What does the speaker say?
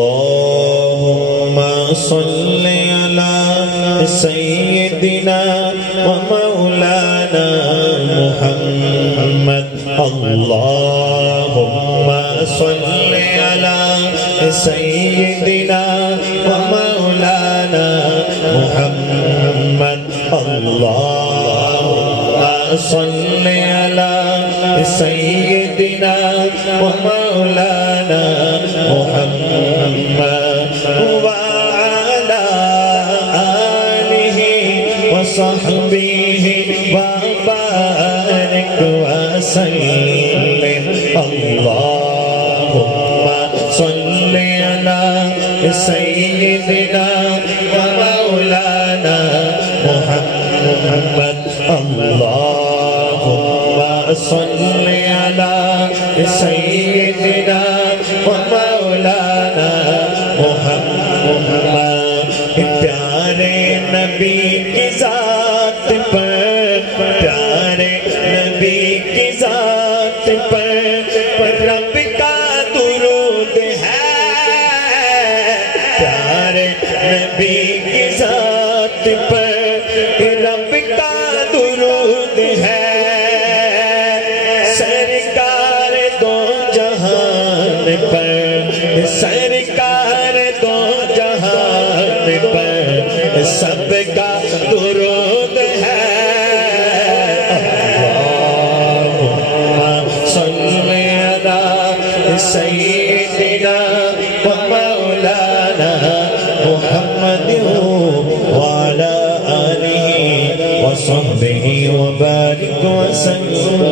اللهم صل على سيدنا ومولانا محمد اللهم صل على سيدنا ومولانا محمد اللهم صل على سيدنا ومولانا محمد وعلى آله وصحبه وبارك وسلم اللهم صل على سيدنا ومولانا محمد اللهم صل على سيدنا ومولانا محمد प्यारे नबी की जात पर प्यारे नबी की जात पर रब का दुरूद है प्यारे नबी की जात पर रब का दुरूद है सरकार दो जहान पर सरकार दो जहान पर सबका दुरूद है अल्लाहुम्मा सल्ली अला सय्यिदिना व मौलाना मुहम्मद व अला आलिहि व सहबिहि व बारिक व सल्लम।